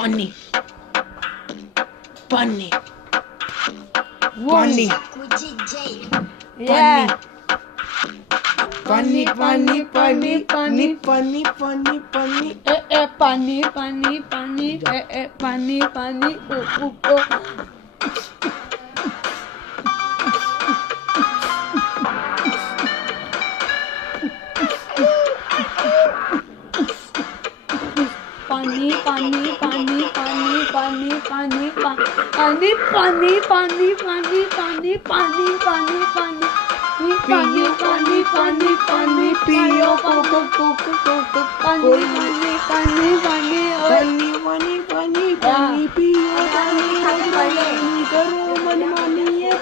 पानी पानी पानी पानी पानी पानी पानी पानी पानी पानी पानी पानी पानी पानी पानी पानी ओ पानी पानी पानी पानी पानी पानी पानी पानी पानी पानी पानी पानी पानी पानी पानी पानी पानी पानी पियो कोको कोको कोको पानी पानी पानी पानी पानी पानी पानी पानी पियो पानी पानी करो मनमानी ये